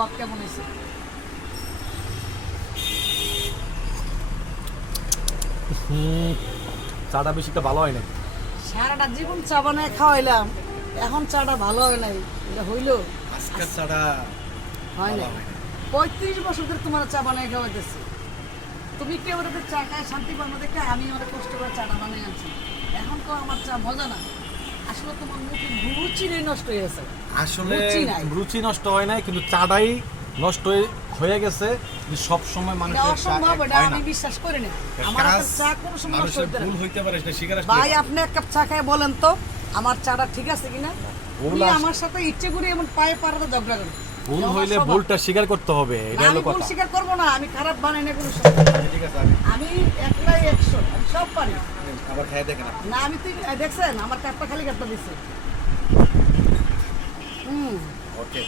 ভাত কেমন হয়েছে। চাটা বেশি একটা ভালো হয় না। সারাটা জীবন চা বানায় খাওয়াইলাম, এখন চাটা ভালো হয় নাই, এটা হইলো আজকের চাটা হয় না। 35 বছর ধরে তোমার চা বানায় খাওয়াইতেছি, তুমি কেউ ওটাতে চা খায় শান্তি পাবো দেখে আমি অনেক কষ্ট করে চাটা বানিয়ে আনছি। এখন তো আমার চা মজা না, আসলে তোমার মুখে রুচিটাই নষ্ট হয়ে গেছে। আসলে রুচি নাই। রুচি নষ্ট হয় নাই, কিন্তু চাটাই নষ্ট হয়ে গেছে। সব সময় এটা মানুষের চা অসম্ভব, এটা হয় না। আমি বিশ্বাস করি না। আমার হাতের চা কোনো সময় নষ্ট মানুষের হতে ভুল পারে না। হইতে পারে, সেটা স্বীকার করতে ভাই হবে। আপনি এক কাপ চা খায় বলেন তো আমার চাটা ঠিক আছে কিনা। ভুল উনি আস- আমার সাথে ইচ্ছে করে এমন পায়ে পাড়াতে ঝগড়া করে। ভুল এটা আমার হইলে স্বভাব। ভুলটা স্বীকার করতে হবে, না, এটা আমি হলো ভুল কথা। স্বীকার করবো না, আমি খারাপ বানাই না কোনো সময়। ঠিক আছে, আমি একলাই 100, আমি সব পারি। আবার খেয়ে দেখেন। না আমি তুই দেখছেন আমার কাপটা খালি কাপটা দিচ্ছে। ওকে,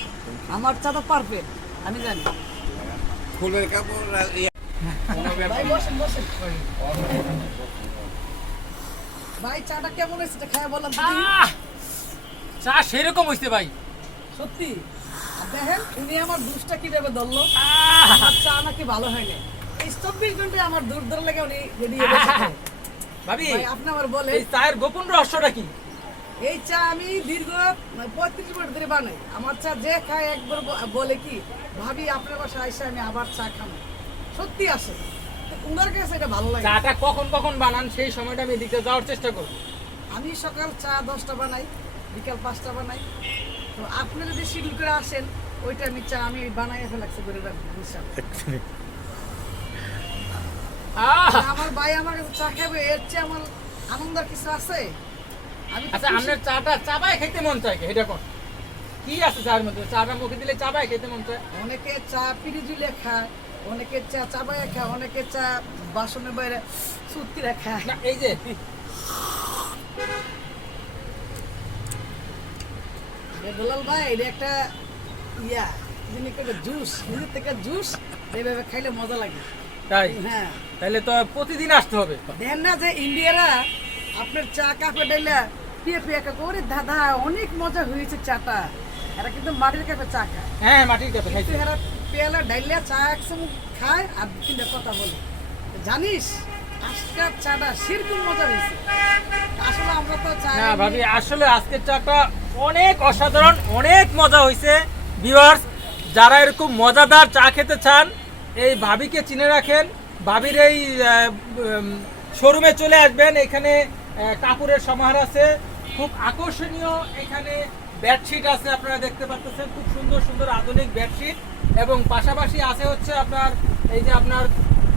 আমার চা তো পারফেক্ট, আমি জানি। ফুলের কাপড় ভাই বসেন বসেন। ভাই চাটা কেমন হয়েছে এটা খায় বলেন তো দেখি। চা সেরকম হইছে ভাই। সত্যি আর দেখেন উনি আমার দুধটা কিভাবে ধরলো। আমার চা নাকি ভালো হয় না, এই 24 ঘন্টায় আমার দুধ ধরে লাগে উনি রেডি হয়ে বসে থাকে। ভাবি ভাই আপনি আমার বলে এই চায়ের গোপন রহস্যটা কি? এই চা আমি দীর্ঘ 35 বছর ধরে বানাই। আমার চা যে খায় একবার বলে কি ভাবি আপনার বাসায় আইসা আমি আবার চা খাবো, সত্যি আসে। তো উনার কাছে এটা ভালো লাগে। চাটা কখন কখন বানান সেই সময়টা আমি এদিকে যাওয়ার চেষ্টা করব। আমি সকাল চা 10টা বানাই, বিকাল 5টা বানাই। তো আপনি যদি শিডিউল করে আসেন ওইটা আমি চা আমি বানাই ফেলাচ্ছি করে রাখবো ইনশাআল্লাহ। আমার ভাই আমার কাছে চা খাবে, এর চেয়ে আমার আনন্দের কিছু আছে। আমি তো আচ্ছা খুশি। আপনার চাটা চাবায় খেতে মন চায় এটা কোন কি আছে চায়ের মধ্যে? চাটা মুখে দিলে চাবায় খেতে মন চায়। অনেকে চা পিড়ি জুলে খায়, অনেকে চা চাবায় খায়, অনেকে চা বাসনের বাইরে সুতিরা খায়। না এই যে দুলাল ভাই এটা একটা ইয়া যিনি একটা জুস, নিজের থেকে জুস এইভাবে খাইলে মজা লাগে। তাই হ্যাঁ তাহলে তো প্রতিদিন আসতে হবে। দেখেন না যে ইন্ডিয়ারা আপনার চা কাপে ডাইলা পিয়ে পিয়ে করে দাদা অনেক মজা হয়েছে চাটা। এরা কিন্তু মাটির কাপে চা খায়, হ্যাঁ মাটির কাছে কিন্তু খাইছি। এরা পেয়ালা ডাইলা চা একসঙ্গে খায় আর তিনটা কথা বলে। জানিস আজকের চাটা সেরকম মজা হয়েছে। আসলে আমরা তো চা না ভাবি আসলে আজকের চাটা অনেক অসাধারণ, অনেক মজা হয়েছে। ভিউয়ার্স যারা এরকম মজাদার চা খেতে চান এই ভাবিকে চিনে রাখেন। ভাবির এই শোরুমে চলে আসবেন। এখানে কাপড়ের সমাহার আছে, খুব আকর্ষণীয়। এখানে বেডশিট আছে, আপনারা দেখতে পাচ্ছেন খুব সুন্দর সুন্দর আধুনিক বেডশিট, এবং পাশাপাশি আছে হচ্ছে আপনার এই যে আপনার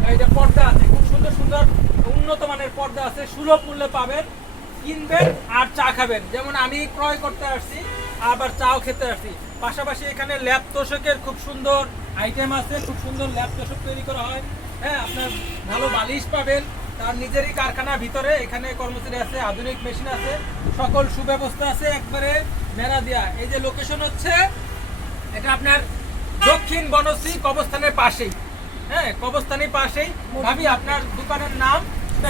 এই যে পর্দা আছে, খুব সুন্দর সুন্দর উন্নত মানের পর্দা আছে, সুলভ মূল্যে পাবেন। কিনবেন আর চা খাবেন, যেমন আমি ক্রয় করতে আসছি আবার চাও খেতে আসছি। পাশাপাশি এখানে ল্যাপ তোষকের খুব সুন্দর আইটেম আছে, খুব সুন্দর ল্যাপ তোষক তৈরি করা হয়। হ্যাঁ আপনার ভালো বালিশ পাবেন, তার নিজেরই কারখানার ভিতরে এখানে কর্মচারী আছে, আধুনিক মেশিন আছে, সকল সুব্যবস্থা আছে, একবারে মেরা দেয়া। এই যে লোকেশন হচ্ছে এটা আপনার দক্ষিণ বনশ্রী কবরস্থানের পাশেই। হ্যাঁ কবরস্থানের পাশেই। ভাবি আপনার দোকানের নাম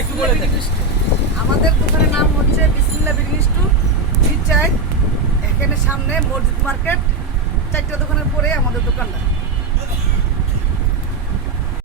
একটু বলে দেন। আমাদের দোকানের নাম হচ্ছে বিসমিল্লাহ বিজনেস টু চাই। এখানে সামনে মসজিদ মার্কেট, 4টা দোকানের পরে আমাদের দোকানটা।